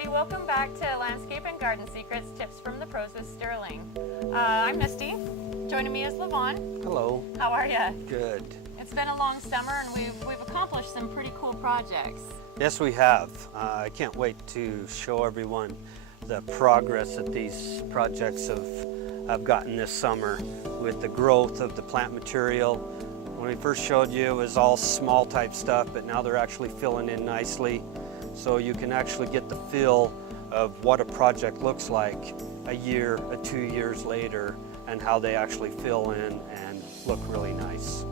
everybody. Welcome back to Landscape and Garden Secrets, Tips from the Pros with Sterling. I'm Misty. Joining me is Levon. Hello. How are you? Good. It's been a long summer and we've accomplished some pretty cool projects. Yes, we have. I can't wait to show everyone the progress that these projects have gotten this summer with the growth of the plant material. When we first showed you, it was all small type stuff, but now they're actually filling in nicely. So you can actually get the feel of what a project looks like a year, 2 years later, and how they actually fill in and look really nice.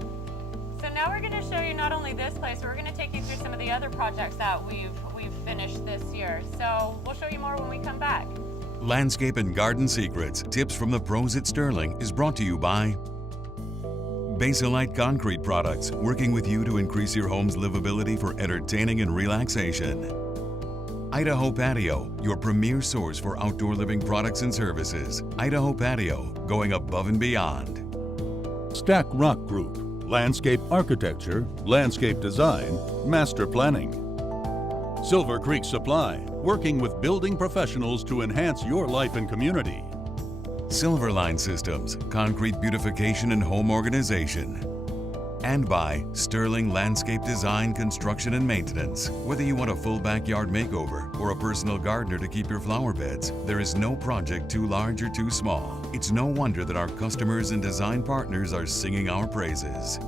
So now we're going to show you not only this place, we're going to take you through some of the other projects that we've finished this year. So we'll show you more when we come back. Landscape and Garden Secrets, Tips from the Pros at Sterling is brought to you by Basilite Concrete Products, working with you to increase your home's livability for entertaining and relaxation. Idaho Patio, your premier source for outdoor living products and services. Idaho Patio, going above and beyond. Stack Rock Group, landscape architecture, landscape design, master planning. Silver Creek Supply, working with building professionals to enhance your life and community. Silverline Systems, concrete beautification and home organization. And by Sterling Landscape Design, Construction and Maintenance. Whether you want a full backyard makeover or a personal gardener to keep your flower beds, there is no project too large or too small. It's no wonder that our customers and design partners are singing our praises.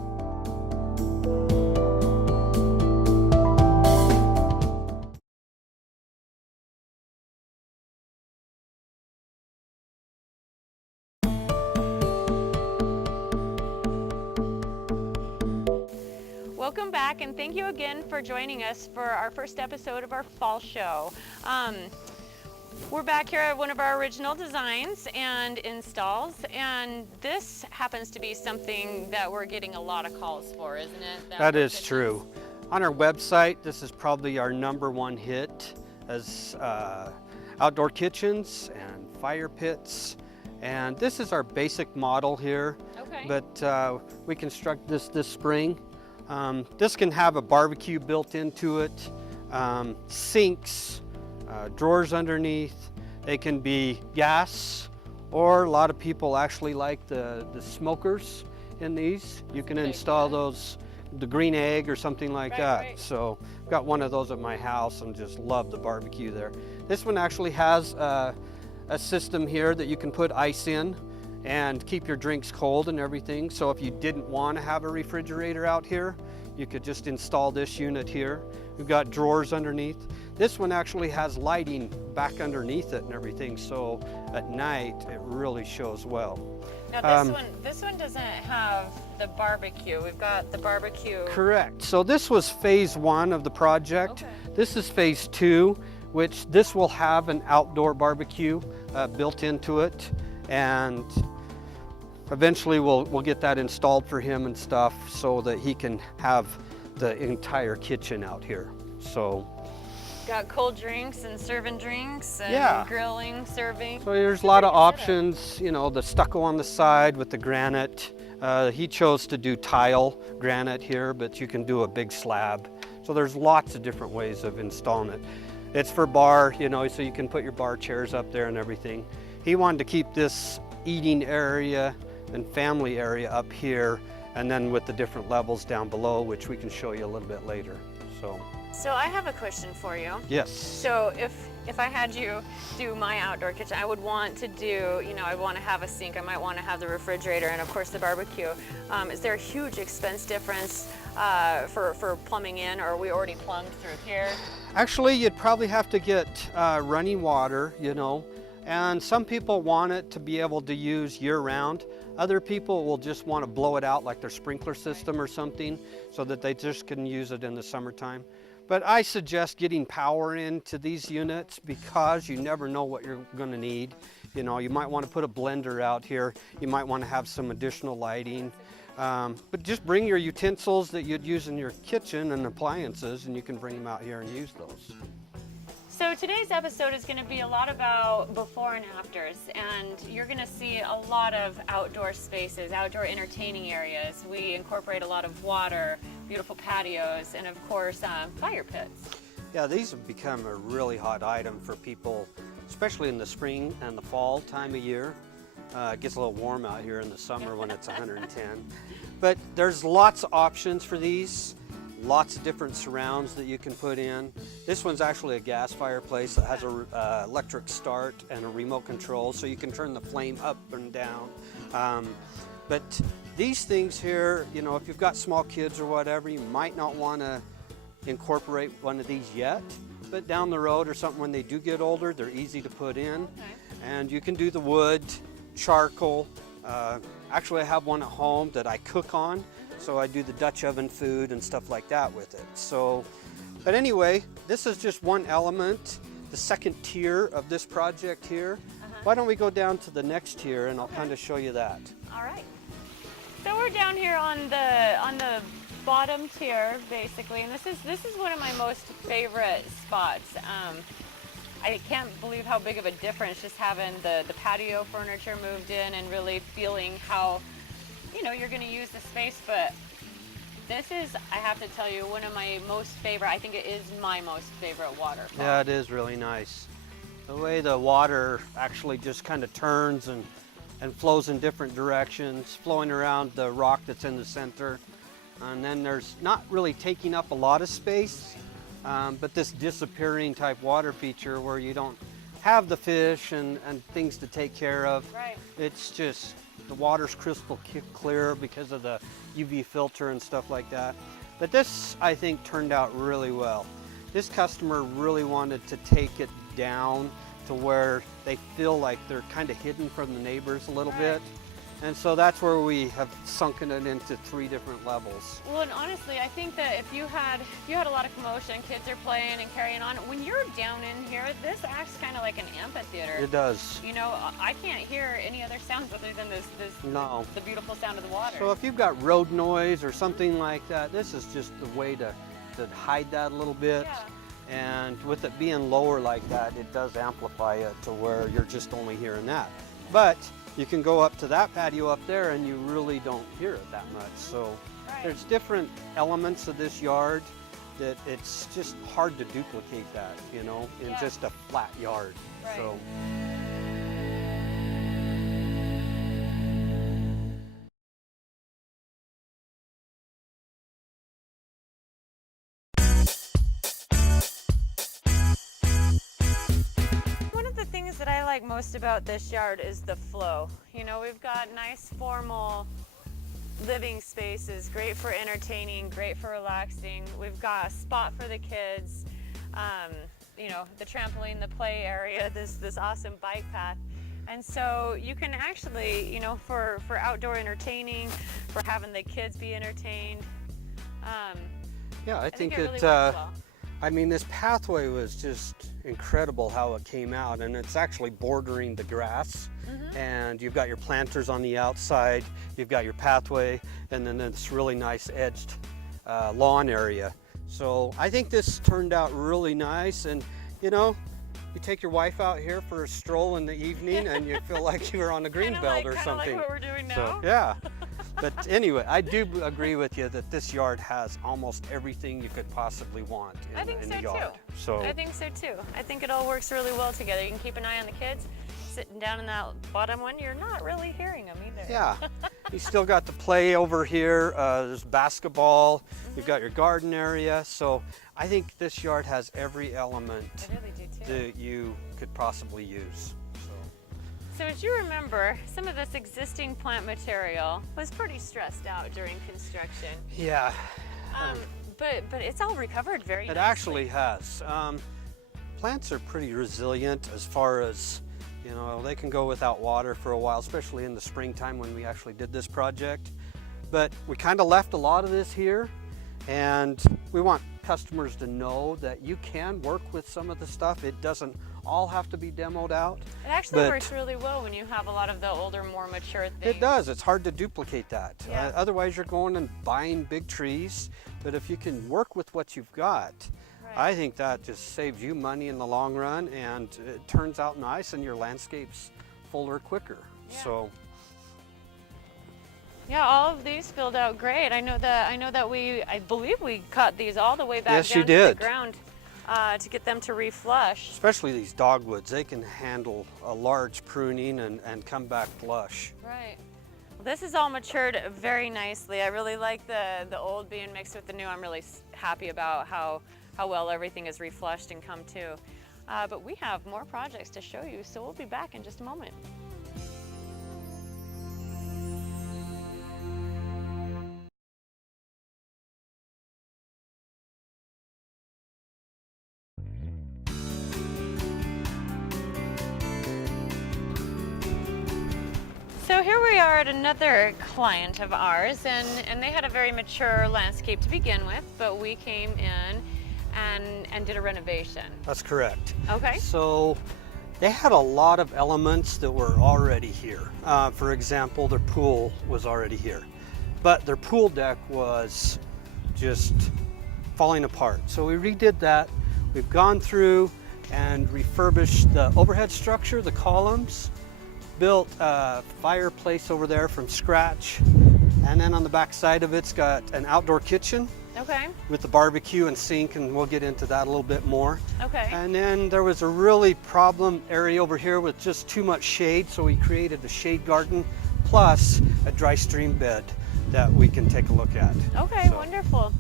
Welcome back, and thank you again for joining us for our first episode of our fall show. We're back here at one of our original designs and installs, and this happens to be something that we're getting a lot of calls for, isn't it? That is true. On our website, this is probably our #1 hit as outdoor kitchens and fire pits. And this is our basic model here, Okay. but we constructed this spring. This can have a barbecue built into it, sinks, drawers underneath. They can be gas, or a lot of people actually like the smokers in these. You can install those, the green egg or something like that. Right. So I've got one of those at my house and just love the barbecue there. This one actually has a system here that you can put ice in and keep your drinks cold and everything. So if you didn't want to have a refrigerator out here, you could just install this unit here. We've got drawers underneath. This one actually has lighting back underneath it and everything, so at night it really shows well. Now this one doesn't have the barbecue. We've got the barbecue. Correct. So this was phase 1 of the project. Okay. This is phase 2, which this will have an outdoor barbecue built into it. And eventually we'll get that installed for him and stuff so that he can have the entire kitchen out here. So Got cold drinks and serving drinks and Yeah. grilling, serving. So there's a lot of options, you know, the stucco on the side with the granite. He chose to do tile granite here, but you can do a big slab. So there's lots of different ways of installing it. It's for bar, you know, so you can put your bar chairs up there and everything. He wanted to keep this eating area and family area up here, and then with the different levels down below, which we can show you a little bit later. So I have a question for you. Yes. So if I had you do my outdoor kitchen, I would want to do, you know, I want to have a sink, I might want to have the refrigerator, and of course the barbecue. Is there a huge expense difference for plumbing in, or are we already plumbed through here? Actually, you'd probably have to get running water, you know, and some people want it to be able to use year-round. Other people will just want to blow it out like their sprinkler system or something so that they just can use it in the summertime. But I suggest getting power into these units because you never know what you're going to need. You know, you might want to put a blender out here. You might want to have some additional lighting. But just bring your utensils that you'd use in your kitchen and appliances, and you can bring them out here and use those. So today's episode is going to be a lot about before and afters, and you're going to see a lot of outdoor spaces, outdoor entertaining areas. We incorporate a lot of water, beautiful patios, and of course fire pits. Yeah, these have become a really hot item for people, especially in the spring and the fall time of year. It gets a little warm out here in the summer when it's 110. But there's lots of options for these, lots of different surrounds that you can put in. This one's actually a gas fireplace that has a electric start and a remote control, so you can turn the flame up and down. But these things here, you know, if you've got small kids or whatever, you might not want to incorporate one of these yet, but down the road or something when they do get older, they're easy to put in. Okay. And you can do the wood, charcoal. Actually, I have one at home that I cook on, so I do the Dutch oven food and stuff like that with it. So, but anyway, this is just one element, the second tier of this project here. Why don't we go down to the next tier and I'll kind of show you that. All right. So we're down here on the bottom tier, basically, and this is one of my most favorite spots. I can't believe how big of a difference just having the patio furniture moved in and really feeling how, you know, you're going to use the space. But this is, I have to tell you, one of my most favorite, I think it is my most favorite waterfall. Yeah, it is really nice. The way the water actually just kind of turns and flows in different directions, flowing around the rock that's in the center. And then there's not really taking up a lot of space, but this disappearing type water feature where you don't have the fish and things to take care of. Right. It's just, the water's crystal clear because of the UV filter and stuff like that. But this, I think, turned out really well. This customer really wanted to take it down to where they feel like they're kind of hidden from the neighbors a little bit. And so that's where we have sunken it into 3 different levels. Well, and honestly, I think that if you had a lot of commotion, kids are playing and carrying on, when you're down in here, this acts kind of like an amphitheater. It does. You know, I can't hear any other sounds other than this No. the beautiful sound of the water. So if you've got road noise or something like that, this is just the way to hide that a little bit. Yeah. And with it being lower like that, it does amplify it to where you're just only hearing that. But you can go up to that patio up there and you really don't hear it that much. So there's different elements of this yard that it's just hard to duplicate that, you know, in just a flat yard. Right. So. That I like most about this yard is the flow. You know, we've got nice formal living spaces, great for entertaining, great for relaxing. We've got a spot for the kids, you know, the trampoline, the play area, this awesome bike path. And so you can actually, you know, for outdoor entertaining, for having the kids be entertained. Yeah, I think it really it, works well. I mean, this pathway was just incredible how it came out, and it's actually bordering the grass. And you've got your planters on the outside, you've got your pathway, and then this really nice edged lawn area. So I think this turned out really nice, and you know, you take your wife out here for a stroll in the evening and you feel like you're on a green belt or something. Like what we're doing now. So, yeah. But anyway, I do agree with you that this yard has almost everything you could possibly want in the yard. So I think so too. I think it all works really well together. You can keep an eye on the kids. Sitting down in that bottom one, you're not really hearing them either. yeah, you still got the play over here. There's basketball. You've got your garden area. So I think this yard has every element I really do too. that you could possibly use. So as you remember, some of this existing plant material was pretty stressed out during construction. Yeah. But it's all recovered very nicely. It actually has. Plants are pretty resilient as far as, you know, they can go without water for a while, especially in the springtime when we actually did this project. But we kind of left a lot of this here, and we want customers to know that you can work with some of the stuff. It doesn't all have to be demoed out. It actually works really well when you have a lot of the older, more mature things. It does. It's hard to duplicate that. Yeah. Otherwise, you're going and buying big trees. But if you can work with what you've got, I think that just saves you money in the long run, and it turns out nice, and your landscape's fuller quicker. Yeah. So. Yeah, all of these filled out great. I know that I believe we cut these all the way back Yes, down you to did. the ground. to get them to reflush. Especially these dogwoods, they can handle a large pruning and come back flush. Right. Well, this is all matured very nicely. I really like the old being mixed with the new. I'm really happy about how well everything is reflushed and come to. But we have more projects to show you, so we'll be back in just a moment. So here we are at another client of ours, and they had a very mature landscape to begin with, but we came in and did a renovation. That's correct. Okay. So they had a lot of elements that were already here. For example, their pool was already here, but their pool deck was just falling apart. So we redid that. We've gone through and refurbished the overhead structure, the columns, built a fireplace over there from scratch, and then on the back side of it's got an outdoor kitchen Okay. with the barbecue and sink, and we'll get into that a little bit more. Okay. And then there was a really problem area over here with just too much shade, so we created a shade garden plus a dry stream bed that we can take a look at. Okay, So- wonderful.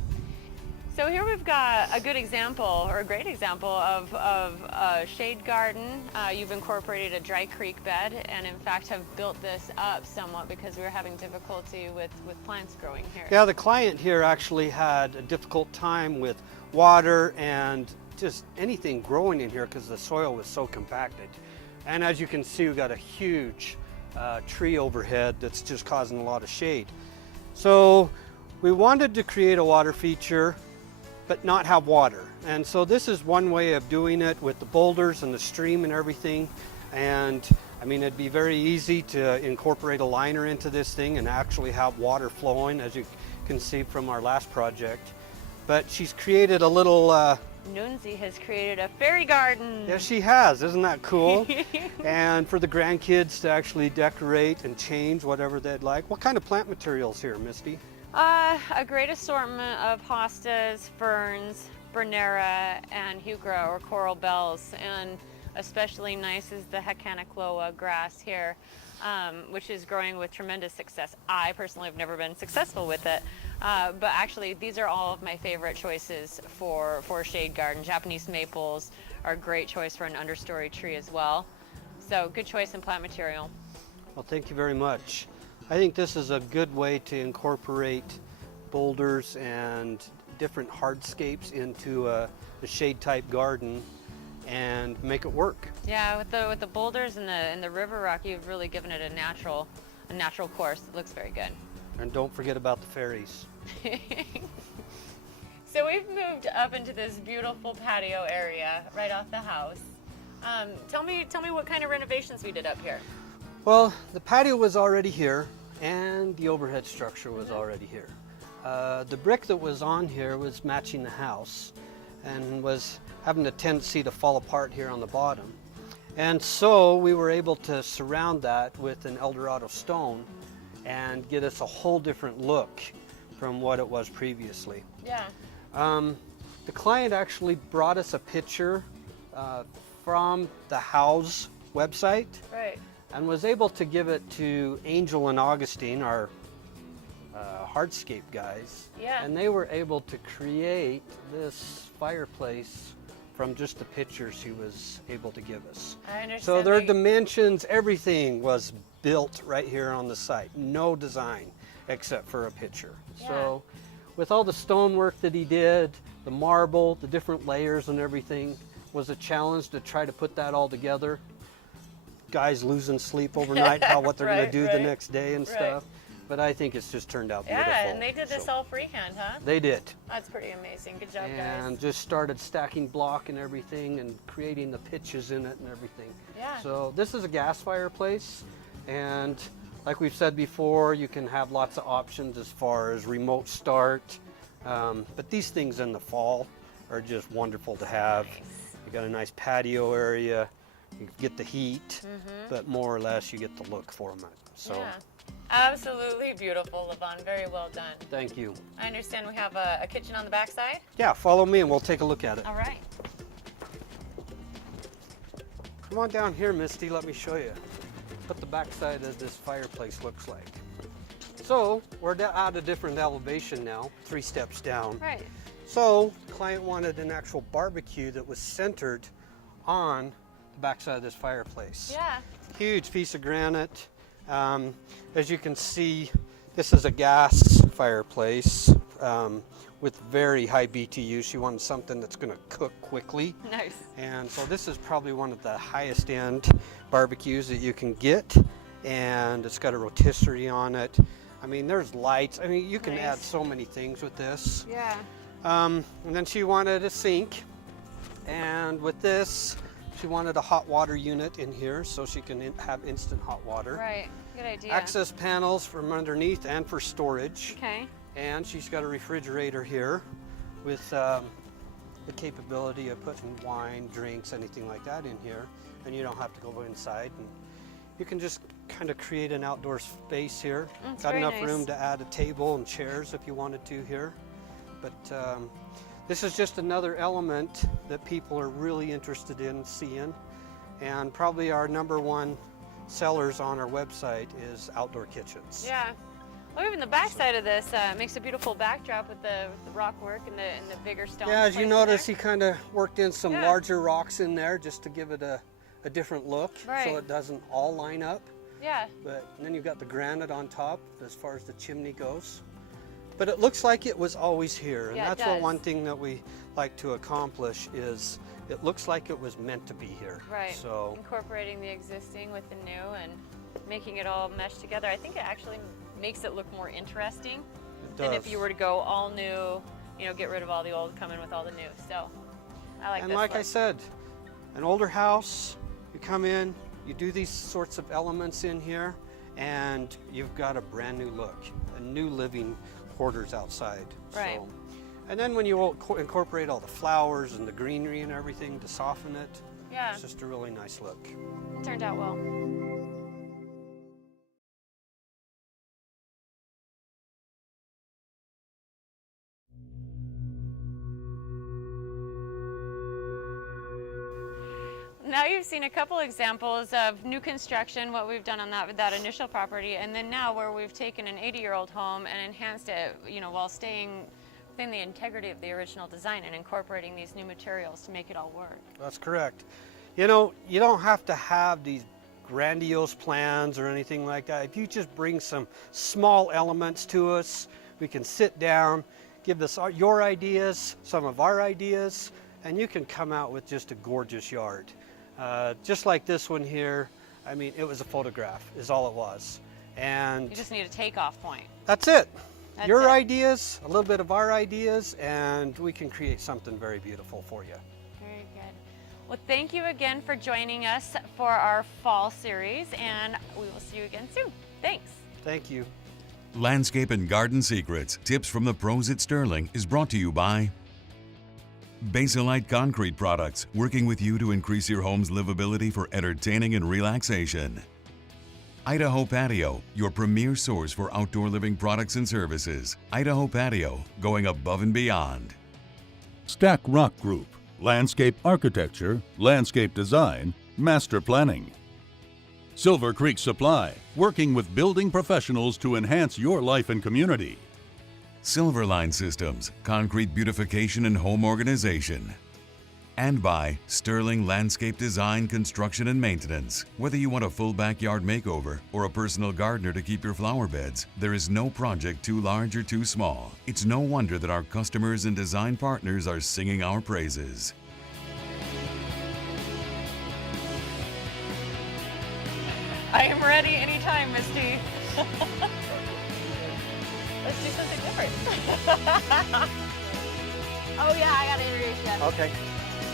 So here we've got a good example, or a great example of a shade garden. You've incorporated a dry creek bed, and in fact have built this up somewhat because we were having difficulty with plants growing here. Yeah, the client here actually had a difficult time with water and just anything growing in here because the soil was so compacted. And as you can see, we've got a huge tree overhead that's just causing a lot of shade. So we wanted to create a water feature but not have water. And so this is one way of doing it with the boulders and the stream and everything. And I mean, it'd be very easy to incorporate a liner into this thing and actually have water flowing, as you can see from our last project. But she's created a little, Nunzi has created a fairy garden. yeah, she has, isn't that cool? And for the grandkids to actually decorate and change whatever they'd like. What kind of plant materials here, Misty? A great assortment of hostas, ferns, bernera, and heuchera or coral bells, and especially nice is the Hecanocloa grass here, which is growing with tremendous success. I personally have never been successful with it, but actually these are all of my favorite choices for shade garden. Japanese maples are a great choice for an understory tree as well. So good choice in plant material. Well, thank you very much. I think this is a good way to incorporate boulders and different hardscapes into a shade type garden and make it work. Yeah, with the boulders and the river rock, you've really given it a natural course. It looks very good. And don't forget about the fairies. So we've moved up into this beautiful patio area right off the house. Tell me what kind of renovations we did up here. Well, the patio was already here and the overhead structure was already here. The brick that was on here was matching the house and was having a tendency to fall apart here on the bottom. And so we were able to surround that with an Eldorado stone and get us a whole different look from what it was previously. Yeah. The client actually brought us a picture from the House website Right. and was able to give it to Angel and Augustine, our hardscape guys. Yeah. And they were able to create this fireplace from just the pictures he was able to give us. I understand. So their they- dimensions, everything was built right here on the site. No design except for a picture. Yeah. So with all the stonework that he did, the marble, the different layers and everything, was a challenge to try to put that all together. Guys losing sleep overnight, what they're going Right, to do right, the next day and right. stuff. But I think it's just turned out beautiful. Yeah, and they did this So all freehand, huh? They did. That's pretty amazing. Good job, And guys. just started stacking block and everything and creating the pitches in it and everything. Yeah. So this is a gas fireplace, and like we've said before, you can have lots of options as far as remote start. But these things in the fall are just wonderful to have. You got a nice patio area. You get the heat, but more or less you get the look from it. So Yeah. Absolutely beautiful, Levon. Very well done. thank you. I understand we have a kitchen on the backside. Yeah, follow me and we'll take a look at it. All right. Come on down here, Misty, let me show you what the backside of this fireplace looks like. So we're at a different elevation now, 3 steps down. Right. So the client wanted an actual barbecue that was centered on the backside of this fireplace. Yeah. Huge piece of granite. As you can see, this is a gas fireplace with very high BTU. She wanted something that's going to cook quickly. Nice. And so this is probably one of the highest end barbecues that you can get. And it's got a rotisserie on it. I mean, there's lights. I mean, you can Nice. add so many things with this. Yeah. And then she wanted a sink. And with this, she wanted a hot water unit in here so she can have instant hot water. Right. Good idea. Access panels from underneath and for storage. Okay. And she's got a refrigerator here with the capability of putting wine, drinks, anything like that in here. And you don't have to go inside. And you can just kind of create an outdoor space here. That's Got very enough nice. room to add a table and chairs if you wanted to here. But this is just another element that people are really interested in seeing. And probably our #1 sellers on our website is outdoor kitchens. Yeah. Well, even the back side of this makes a beautiful backdrop with the rock work and the bigger stones. Yeah, as you placed notice, there. he kind of worked in some Yeah. larger rocks in there just to give it a different look, Right. so it doesn't all line up. Yeah. But then you've got the granite on top as far as the chimney goes. But it looks like it was always here, and Yeah, it that's what does. one thing that we like to accomplish is it looks like it was meant to be here. Right. So Incorporating the existing with the new and making it all mesh together. I think it actually makes it look more interesting it than if does. you were to go all new, you know, get rid of all the old, come in with all the new. So I like And this like I look. said, an older house, you come in, you do these sorts of elements in here, and you've got a brand new look, a new living quarters outside. Right. So, and then when you incorporate all the flowers and the greenery and everything to soften it, Yeah, it's just a really nice look. it turned out well. Now you've seen a couple examples of new construction, what we've done on that initial property, and then now where we've taken an 80-year-old home and enhanced it, you know, while staying within the integrity of the original design and incorporating these new materials to make it all work. That's correct. You know, you don't have to have these grandiose plans or anything like that. If you just bring some small elements to us, we can sit down, give us your ideas, some of our ideas, and you can come out with just a gorgeous yard. Just like this one here, I mean, it was a photograph is all it was. And You just need a takeoff point. that's it. That's Your it. ideas, a little bit of our ideas, and we can create something very beautiful for you. Very good. Well, thank you again for joining us for our fall series, and we will see you again soon. Thanks. Thank you. Landscape and Garden Secrets, tips from the pros at Sterling is brought to you by Basilite Concrete Products, working with you to increase your home's livability for entertaining and relaxation. Idaho Patio, your premier source for outdoor living products and services. Idaho Patio, going above and beyond. Stack Rock Group, landscape architecture, landscape design, master planning. Silver Creek Supply, working with building professionals to enhance your life and community. Silverline Systems, concrete beautification and home organization. And by Sterling Landscape Design, Construction and Maintenance. Whether you want a full backyard makeover or a personal gardener to keep your flower beds, there is no project too large or too small. It's no wonder that our customers and design partners are singing our praises. I am ready anytime, Misty. Let's do something different. Oh yeah, I gotta introduce you. Okay.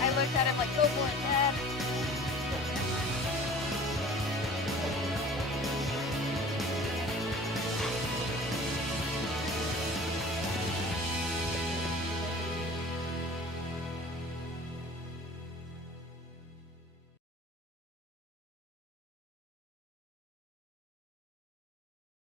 I looked at him like, go for it, Dad.